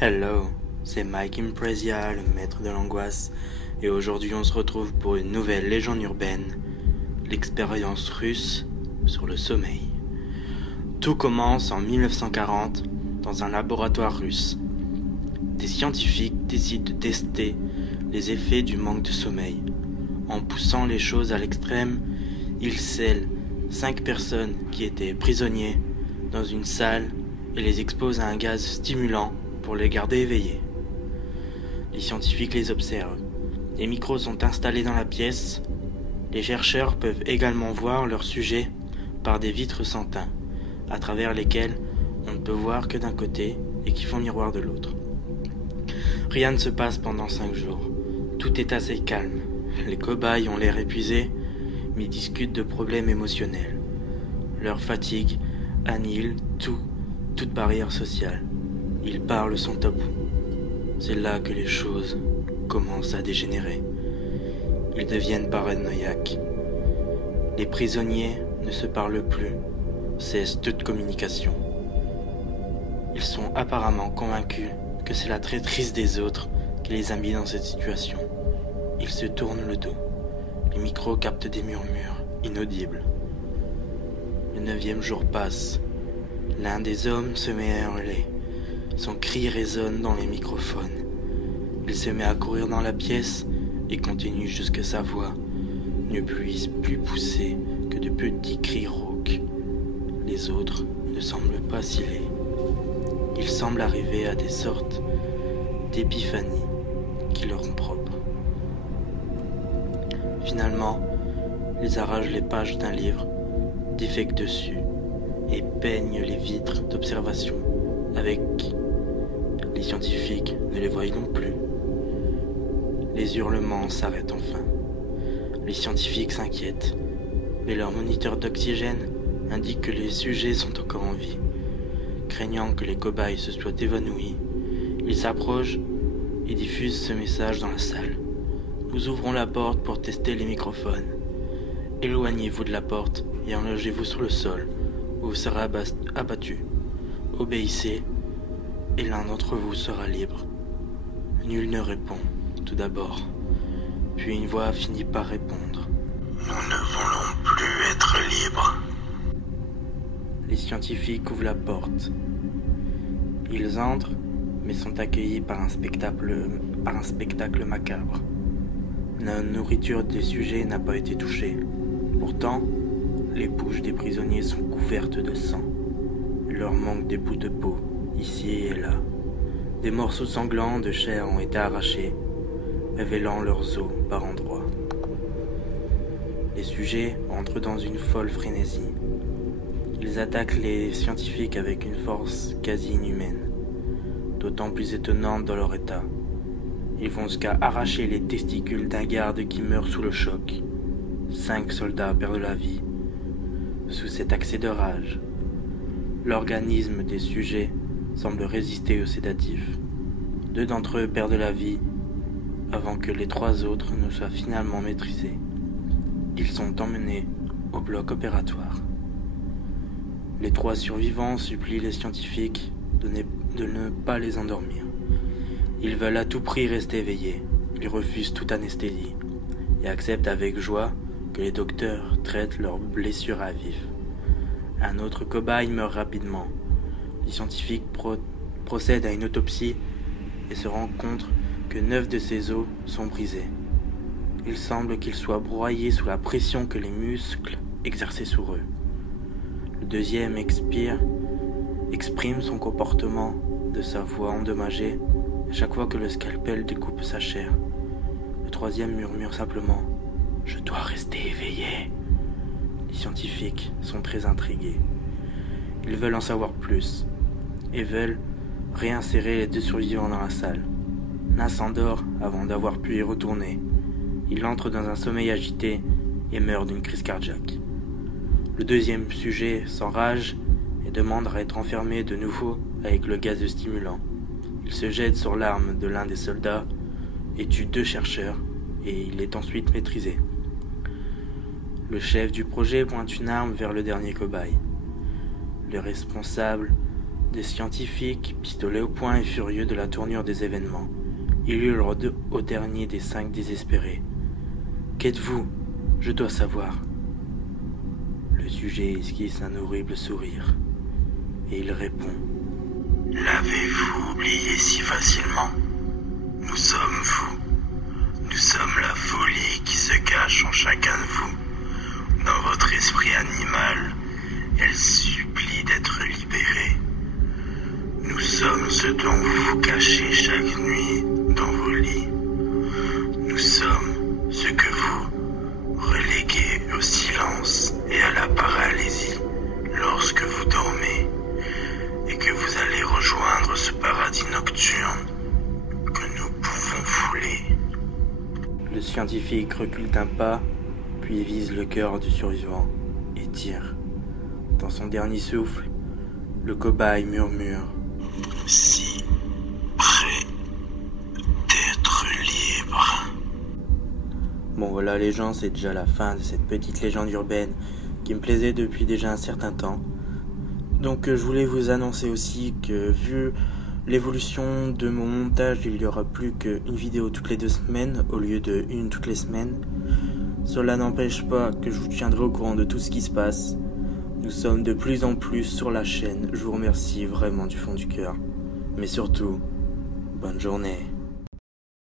Hello, c'est Mike Impresia, le maître de l'angoisse, et aujourd'hui on se retrouve pour une nouvelle légende urbaine, l'expérience russe sur le sommeil. Tout commence en 1940 dans un laboratoire russe. Des scientifiques décident de tester les effets du manque de sommeil. En poussant les choses à l'extrême, ils scellent 5 personnes qui étaient prisonniers dans une salle et les exposent à un gaz stimulant pour les garder éveillés. Les scientifiques les observent. Les micros sont installés dans la pièce. Les chercheurs peuvent également voir leurs sujets par des vitres sans teint, à travers lesquelles on ne peut voir que d'un côté et qui font miroir de l'autre. Rien ne se passe pendant 5 jours. Tout est assez calme. Les cobayes ont l'air épuisés, mais discutent de problèmes émotionnels. Leur fatigue annihile toute barrière sociale. Ils parlent sans tabou. C'est là que les choses commencent à dégénérer. Ils deviennent paranoïaques. Les prisonniers ne se parlent plus, cessent toute communication. Ils sont apparemment convaincus que c'est la traîtrise des autres qui les a mis dans cette situation. Ils se tournent le dos. Les micros captent des murmures inaudibles. Le 9e jour passe. L'un des hommes se met à hurler. Son cri résonne dans les microphones. Il se met à courir dans la pièce et continue jusqu'à sa voix ne puisse plus pousser que de petits cris rauques. Les autres ne semblent pas sciller. Ils semblent arriver à des sortes d'épiphanies qui leur sont propres. Finalement, ils arrachent les pages d'un livre, défèquent dessus et peignent les vitres d'observation avec. Les scientifiques ne les voient non plus. Les hurlements s'arrêtent enfin. Les scientifiques s'inquiètent, mais leur moniteur d'oxygène indique que les sujets sont encore en vie. Craignant que les cobayes se soient évanouis, ils s'approchent et diffusent ce message dans la salle. Nous ouvrons la porte pour tester les microphones. Éloignez-vous de la porte et allongez-vous sur le sol, où vous serez abattu. Obéissez, et l'un d'entre vous sera libre. Nul ne répond, tout d'abord. Puis une voix finit par répondre. Nous ne voulons plus être libres. Les scientifiques ouvrent la porte. Ils entrent, mais sont accueillis par un spectacle macabre. La nourriture des sujets n'a pas été touchée. Pourtant, les bouches des prisonniers sont couvertes de sang. Il leur manque des bouts de peau, ici et là. Des morceaux sanglants de chair ont été arrachés, révélant leurs os par endroits. Les sujets entrent dans une folle frénésie. Ils attaquent les scientifiques avec une force quasi inhumaine, d'autant plus étonnante dans leur état. Ils vont jusqu'à arracher les testicules d'un garde qui meurt sous le choc. 5 soldats perdent la vie sous cet accès de rage. L'organisme des sujets semble résister aux sédatifs. 2 d'entre eux perdent la vie avant que les 3 autres ne soient finalement maîtrisés. Ils sont emmenés au bloc opératoire. Les 3 survivants supplient les scientifiques de ne pas les endormir. Ils veulent à tout prix rester éveillés. Ils refusent toute anesthésie et acceptent avec joie que les docteurs traitent leurs blessures à vif. Un autre cobaye meurt rapidement. Les scientifiques procèdent à une autopsie et se rendent compte que 9 de ses os sont brisés. Il semble qu'ils soient broyés sous la pression que les muscles exerçaient sur eux. Le 2e exprime son comportement de sa voix endommagée à chaque fois que le scalpel découpe sa chair. Le 3e murmure simplement « Je dois rester éveillé ». Les scientifiques sont très intrigués. Ils veulent en savoir plus et veulent réinsérer les 2 survivants dans la salle. L'un s'endort avant d'avoir pu y retourner. Il entre dans un sommeil agité et meurt d'une crise cardiaque. Le 2e sujet s'enrage et demande à être enfermé de nouveau avec le gaz stimulant. Il se jette sur l'arme de l'un des soldats et tue 2 chercheurs et il est ensuite maîtrisé. Le chef du projet pointe une arme vers le dernier cobaye. Le responsable Des scientifiques, pistolets au poing et furieux de la tournure des événements, ils hurlent au dernier des 5 désespérés. « Qu'êtes-vous ? Je dois savoir. » Le sujet esquisse un horrible sourire, et il répond. « L'avez-vous oublié si facilement ? Nous sommes vous. Nous sommes la folie qui se cache en chacun de vous. Dans votre esprit animal, elle supplie d'être libérée. Nous sommes ce dont vous vous cachez chaque nuit dans vos lits. Nous sommes ce que vous reléguez au silence et à la paralysie lorsque vous dormez et que vous allez rejoindre ce paradis nocturne que nous pouvons fouler. » Le scientifique recule d'un pas, puis vise le cœur du survivant et tire. Dans son dernier souffle, le cobaye murmure. « Si près d'être libre. » Bon voilà les gens, c'est déjà la fin de cette petite légende urbaine qui me plaisait depuis déjà un certain temps. Donc je voulais vous annoncer aussi que vu l'évolution de mon montage, il n'y aura plus qu'une vidéo toutes les 2 semaines au lieu de une toutes les semaines. Cela n'empêche pas que je vous tiendrai au courant de tout ce qui se passe. Nous sommes de plus en plus sur la chaîne, je vous remercie vraiment du fond du cœur. Mais surtout, bonne journée.